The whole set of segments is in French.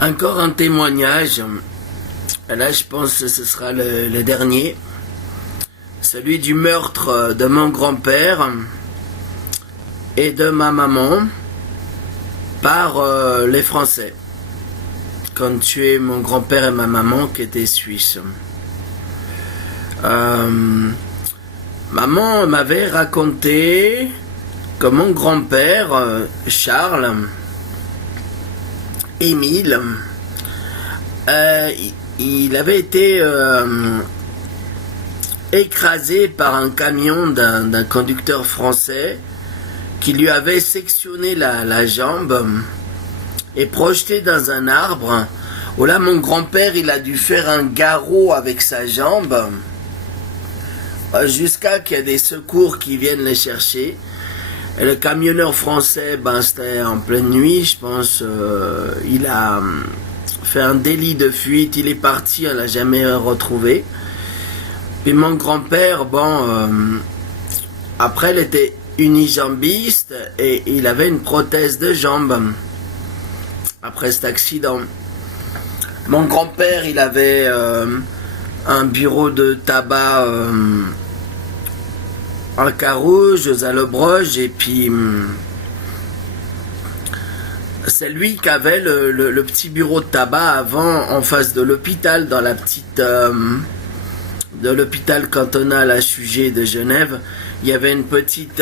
Encore un témoignage. Là, je pense que ce sera le dernier. Celui du meurtre de mon grand-père et de ma maman par les Français. Qui ont tué mon grand-père et ma maman qui étaient suisses. Maman m'avait raconté que mon grand-père, Charles, Émile, il avait été écrasé par un camion d'un conducteur français qui lui avait sectionné la jambe et projeté dans un arbre. Où là, mon grand-père, il a dû faire un garrot avec sa jambe jusqu'à qu'il y ait des secours qui viennent le chercher. Et le camionneur français, c'était en pleine nuit, je pense, il a fait un délit de fuite, il est parti, on l'a jamais retrouvé. Puis mon grand-père, après il était unijambiste et il avait une prothèse de jambe après cet accident. Mon grand-père, il avait un bureau de tabac à Carouge, aux Allobroges, et puis c'est lui qui avait le petit bureau de tabac avant en face de l'hôpital, dans la petite de l'hôpital cantonal à Suger de Genève. Il y avait une petite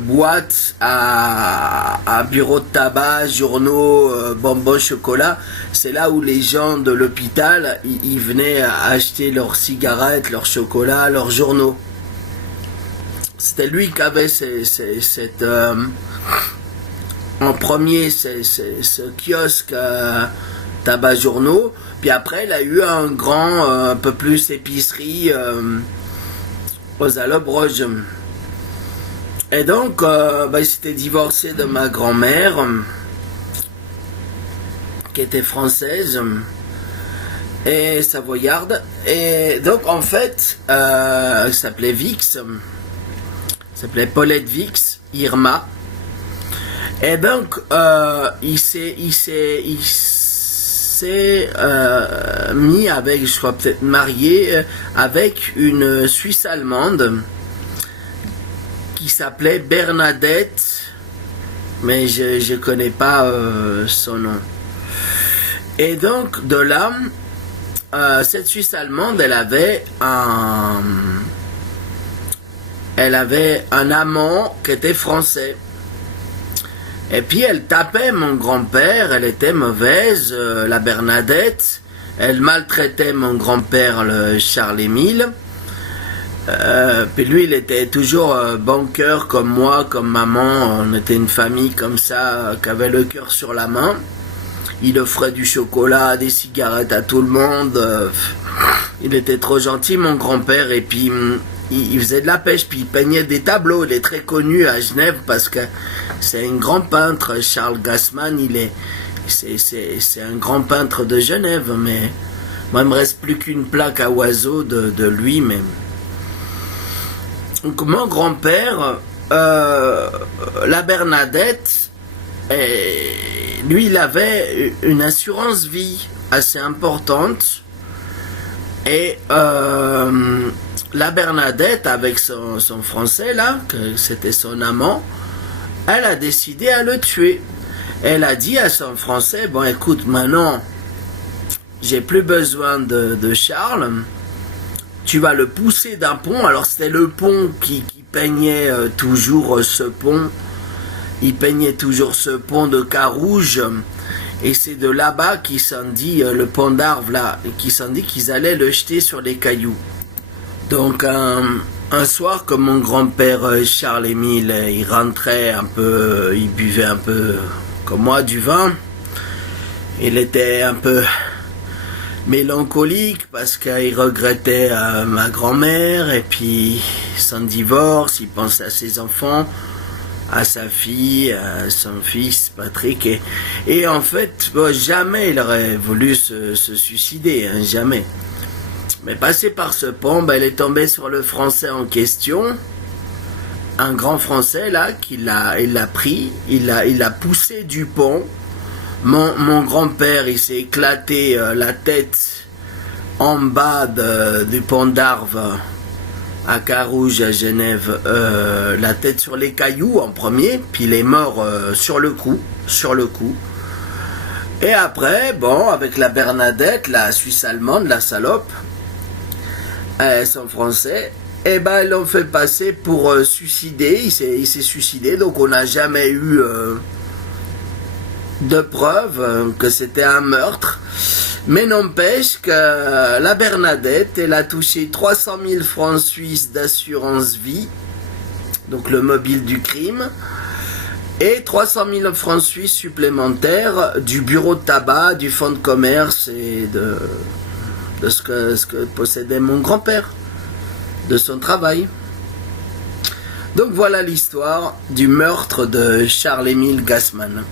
boîte à bureau de tabac, journaux, bonbons, chocolat. C'est là où les gens de l'hôpital, ils venaient acheter leurs cigarettes, leurs chocolats, leurs journaux. C'était lui qui avait en premier ce kiosque tabac journaux. Puis après, il a eu un grand, un peu plus épicerie aux Allobroges. Et donc, il s'était divorcé de ma grand-mère, qui était française et savoyarde. Et donc, en fait, elle s'appelait Vix. S'appelait Paulette Vix, Irma. Et donc, il s'est mis avec, je crois peut-être marié, avec une Suisse allemande qui s'appelait Bernadette, mais je connais pas son nom. Et donc, de là, cette Suisse allemande, elle avait un amant qui était français. Et puis elle tapait mon grand-père, elle était mauvaise, la Bernadette. Elle maltraitait mon grand-père, le Charles-Émile. Puis lui, il était toujours bon cœur comme moi, comme maman. On était une famille comme ça, qui avait le cœur sur la main. Il offrait du chocolat, des cigarettes à tout le monde. Il était trop gentil, mon grand-père. Et puis il faisait de la pêche, puis il peignait des tableaux. Il est très connu à Genève parce que c'est un grand peintre. Charles Gassman, c'est un grand peintre de Genève. Mais moi, il me reste plus qu'une plaque à oiseaux de lui même. Donc mon grand-père, la Bernadette, lui, il avait une assurance vie assez importante. Et la Bernadette, avec son français là, que c'était son amant, elle a décidé à le tuer. Elle a dit à son français, bon écoute, maintenant, j'ai plus besoin de Charles, tu vas le pousser d'un pont. Alors c'était le pont qui peignait toujours ce pont, il peignait toujours ce pont de Carouge. Et c'est de là-bas qu'ils s'en dit, le pont d'Arves là, qu'ils s'en dit qu'ils allaient le jeter sur les cailloux. Donc un soir, comme mon grand-père Charles-Émile, il rentrait un peu, il buvait un peu comme moi du vin. Il était un peu mélancolique parce qu'il regrettait ma grand-mère et puis son divorce, il pensait à ses enfants, à sa fille, à son fils Patrick, et en fait jamais il aurait voulu se suicider, hein, jamais. Mais passé par ce pont, il est tombé sur le français en question, un grand français là, il l'a pris, il l'a poussé du pont Mon grand-père, il s'est éclaté la tête en bas du pont d'Arves à Carouge, à Genève, la tête sur les cailloux en premier, puis il est mort sur le coup. Et après, bon, avec la Bernadette, la Suisse allemande, la salope, son français, et ben ils l'ont fait passer pour suicider, il s'est suicidé, donc on n'a jamais eu de preuves que c'était un meurtre. Mais n'empêche que la Bernadette, elle a touché 300 000 francs suisses d'assurance vie, donc le mobile du crime, et 300 000 francs suisses supplémentaires du bureau de tabac, du fonds de commerce et de ce que possédait mon grand-père, de son travail. Donc voilà l'histoire du meurtre de Charles-Émile Gassmann.